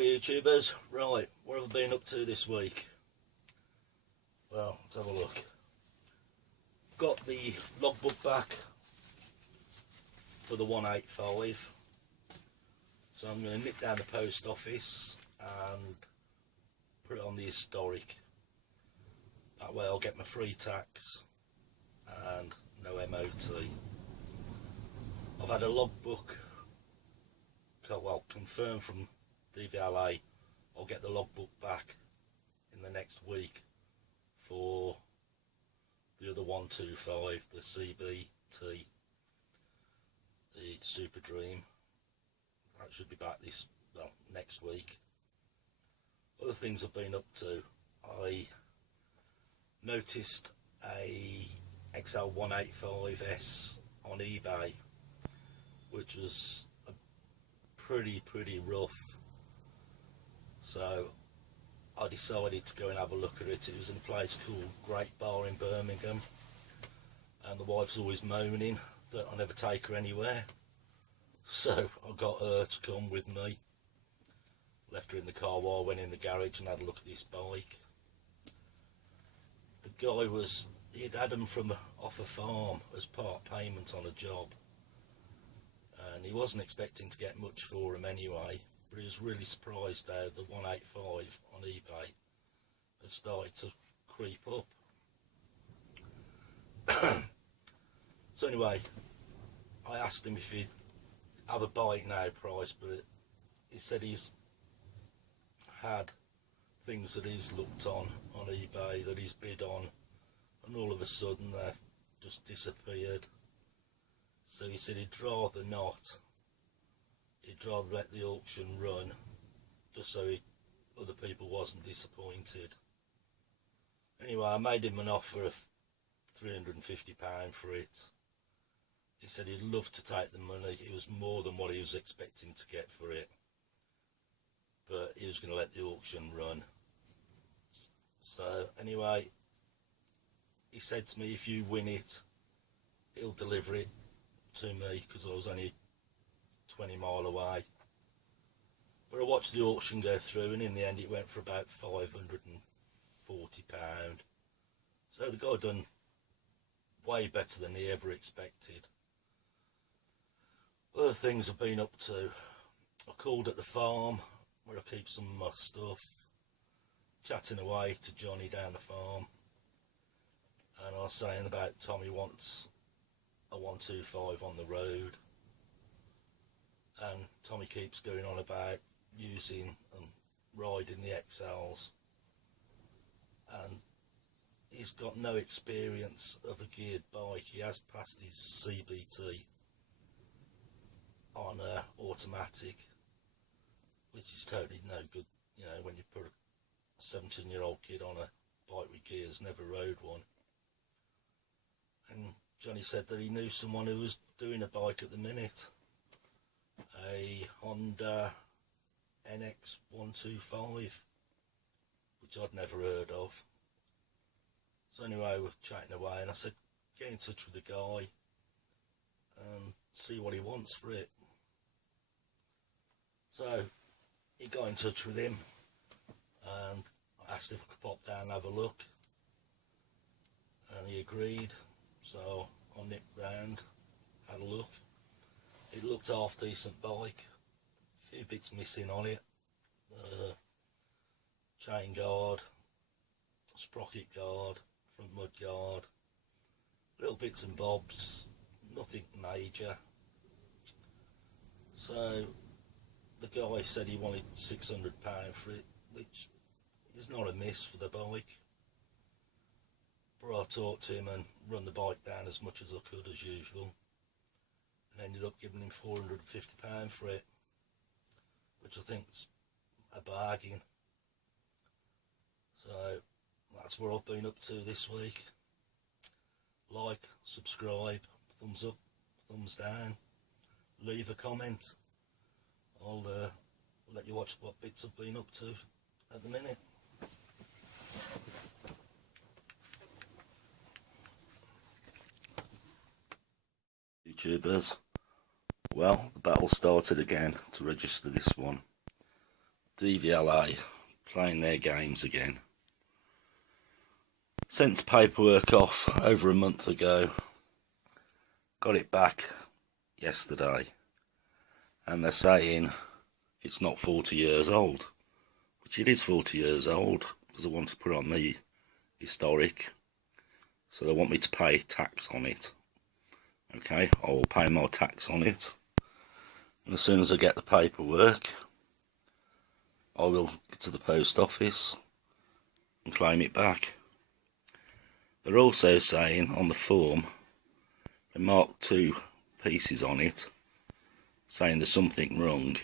Hi YouTubers, right, what have I been up to this week? Well, let's have a look. Got the logbook back for the 185, so I'm going to nip down the post office and put it on the historic. That way I'll get my free tax and no MOT. I've had a logbook, well, confirmed from DVLA. I'll get the logbook back in the next week for the other 125, the CBT, the Super Dream. That should be back next week. Other things I've been up to, I noticed a XL185S on eBay, which was pretty rough. So I decided to go and have a look at it. It was in a place called Great Bar in Birmingham, and the wife's always moaning that I never take her anywhere. So I got her to come with me. Left her in the car while I went in the garage and had a look at this bike. The guy he'd had them off a farm as part payment on a job, and he wasn't expecting to get much for them anyway, but he was really surprised how the 185 on eBay had started to creep up. So anyway, I asked him if he'd have a buy it now price, but he said he's had things that he's looked on eBay that he's bid on, and all of a sudden they've just disappeared. So he said he'd rather not. He'd rather let the auction run, just so other people wasn't disappointed. Anyway, I made him an offer of £350 for it. He said he'd love to take the money. It was more than what he was expecting to get for it, but he was going to let the auction run. So anyway, he said to me, if you win it, he'll deliver it to me, because I was only 20 mile away. But I watched the auction go through, and in the end it went for about £540. So the guy done way better than he ever expected. Other things I've been up to, I called at the farm where I keep some of my stuff, chatting away to Johnny down the farm, and I was saying about Tommy wants a 125 on the road, and Tommy keeps going on about using and riding the XLs, and he's got no experience of a geared bike. He has passed his CBT on automatic, which is totally no good, you know, when you put a 17-year-old kid on a bike with gears, never rode one. And Johnny said that he knew someone who was doing a bike at the minute, a Honda NX125, which I'd never heard of. So anyway, we're chatting away, and I said, get in touch with the guy and see what he wants for it. So he got in touch with him, and I asked if I could pop down and have a look, and he agreed. So I nipped round, had a look. It looked half decent bike, a few bits missing on it, chain guard, sprocket guard, front mud guard, little bits and bobs, nothing major. So the guy said he wanted £600 for it, which is not a miss for the bike. But I talked to him and run the bike down as much as I could, as usual, and ended up giving him £450 for it, which I think's a bargain. So that's what I've been up to this week. Like, subscribe, thumbs up, thumbs down, leave a comment. I'll let you watch what bits I've been up to at the minute. YouTubers, well, the battle started again to register this one. DVLA playing their games again. Sent paperwork off over a month ago, got it back yesterday, and they're saying it's not 40 years old, which it is 40 years old, because I want to put on the historic, so they want me to pay tax on it. Okay, I will pay my tax on it, and as soon as I get the paperwork, I will get to the post office and claim it back. They're also saying on the form, they marked 2 pieces on it, saying there's something wrong.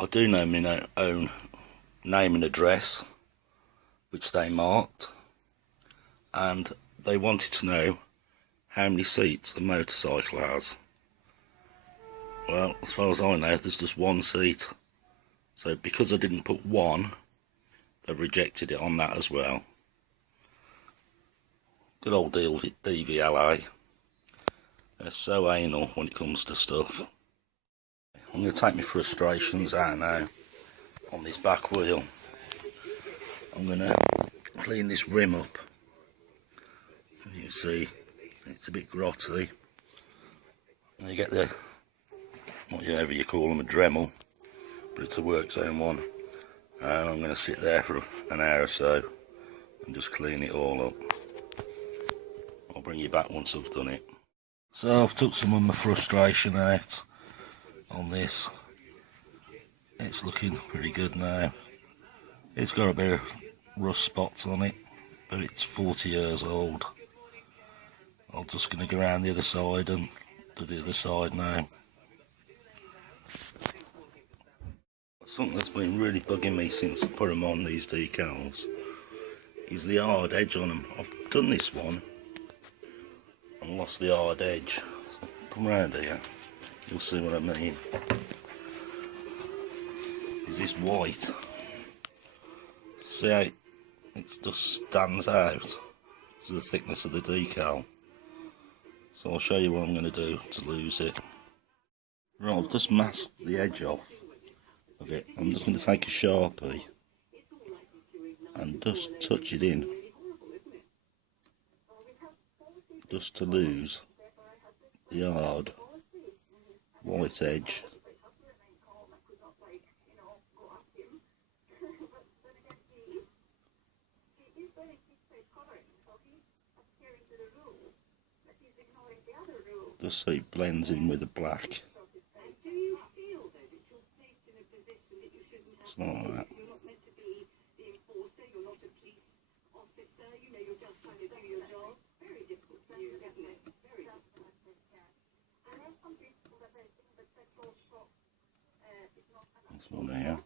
I do know my own name and address, which they marked, and they wanted to know how many seats a motorcycle has. Well, as far as I know, there's just 1 seat. So because I didn't put 1, they've rejected it on that as well. Good old deal with DVLA. They're so anal when it comes to stuff. I'm going to take my frustrations out now on this back wheel. I'm going to clean this rim up. You can see it's a bit grotty. And you get the, whatever you call them, a Dremel, but it's a work zone one. And I'm going to sit there for an hour or so and just clean it all up. I'll bring you back once I've done it. So I've took some of my frustration out on this. It's looking pretty good now. It's got a bit of rust spots on it, but it's 40 years old. I'm just going to go around the other side and do the other side now. Something that's been really bugging me since I put them on, these decals, is the hard edge on them. I've done this one and lost the hard edge. So come round here, you'll see what I mean. Is this white? See how it just stands out because of the thickness of the decal. So I'll show you what I'm going to do to lose it. Right, I've just masked the edge off of it. I'm just going to take a Sharpie and just touch it in, just to lose the hard white edge. Just so it blends in with the black. It's not like that. This one here.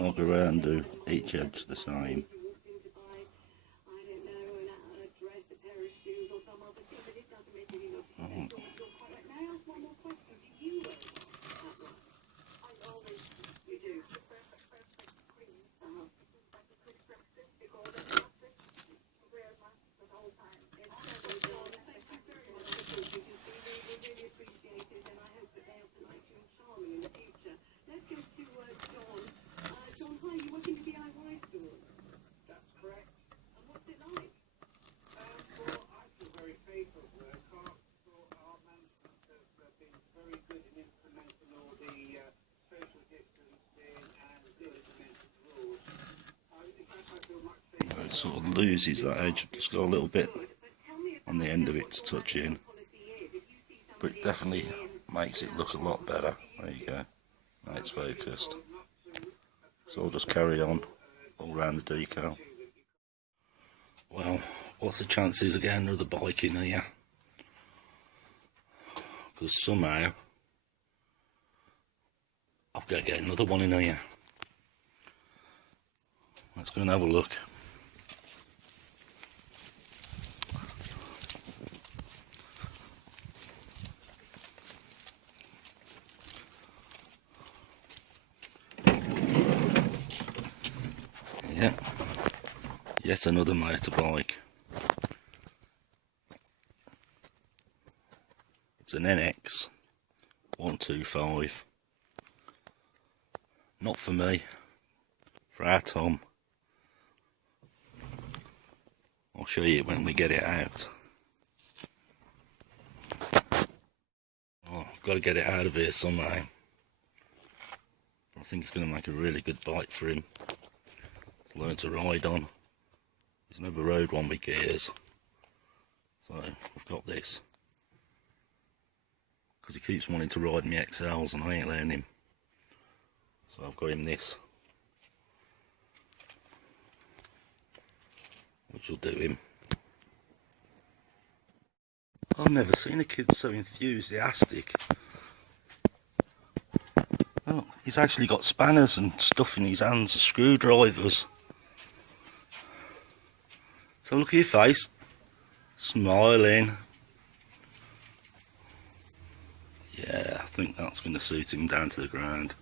I'll go around and do each edge the same. It sort of loses that edge. I've just got a little bit on the end of it to touch in, but it definitely makes it look a lot better. There you go. Now it's focused. So I'll just carry on all around the decal. Well, what's the chances of getting another bike in here? Because somehow I've got to get another one in here. Let's go and have a look. Yeah, yet another motorbike. It's an NX 125. Not for me, for our Tom. I'll show you when we get it out. Oh, I've got to get it out of here somehow. I think it's going to make a really good bike for him to learn to ride on. He's never rode one with gears, so I've got this. Because he keeps wanting to ride me XLs and I ain't letting him. So I've got him this, which will do him. I've never seen a kid so enthusiastic. Oh, he's actually got spanners and stuff in his hands, screwdrivers. So look at your face, smiling. Yeah, I think that's going to suit him down to the ground.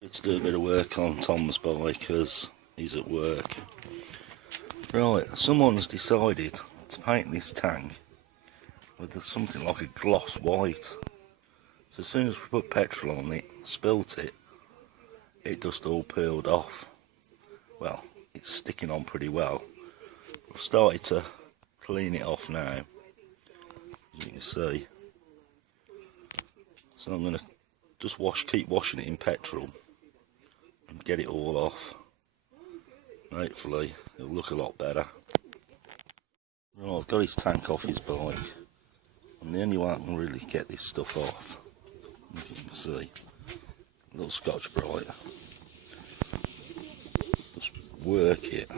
Let's do a bit of work on Tom's bike because he's at work. Right, someone's decided to paint this tank with something like a gloss white. So as soon as we put petrol on it, spilt it, it just all peeled off. Well, it's sticking on pretty well. I've started to clean it off now, as you can see. So I'm going to just keep washing it in petrol and get it all off. Hopefully it'll look a lot better. Right, I've got his tank off his bike, and the only way I can really get this stuff off, as you can see, a little Scotch Brite. Just work it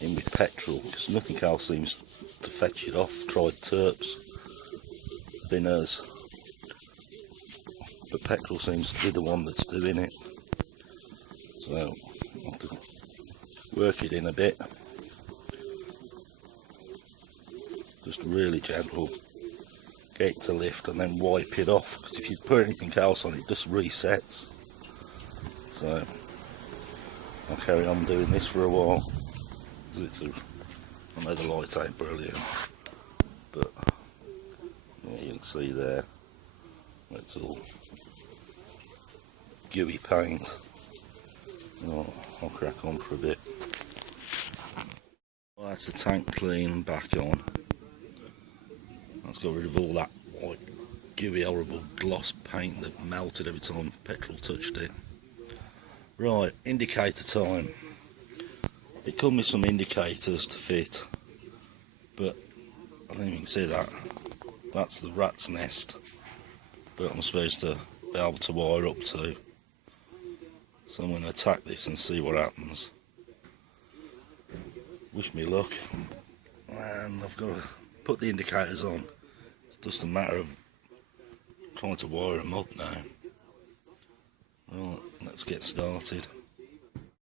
in with petrol, because nothing else seems to fetch it off. Tried terps, thinners, but petrol seems to be the one that's doing it. So I'll have to work it in a bit. Just really gentle, get it to lift and then wipe it off, because if you put anything else on it just resets. So I'll carry on doing this for a while. I know the light ain't brilliant, but yeah, you can see there it's all gooey paint. I'll crack on for a bit. Well, that's the tank clean and back on. That's got rid of all that white, gooey, horrible gloss paint that melted every time petrol touched it. Right, indicator time. It comes with some indicators to fit, but I don't even see that. That's the rat's nest that I'm supposed to be able to wire up to. So I'm going to attack this and see what happens. Wish me luck. And I've got to put the indicators on. It's just a matter of trying to wire them up now. Right, let's get started.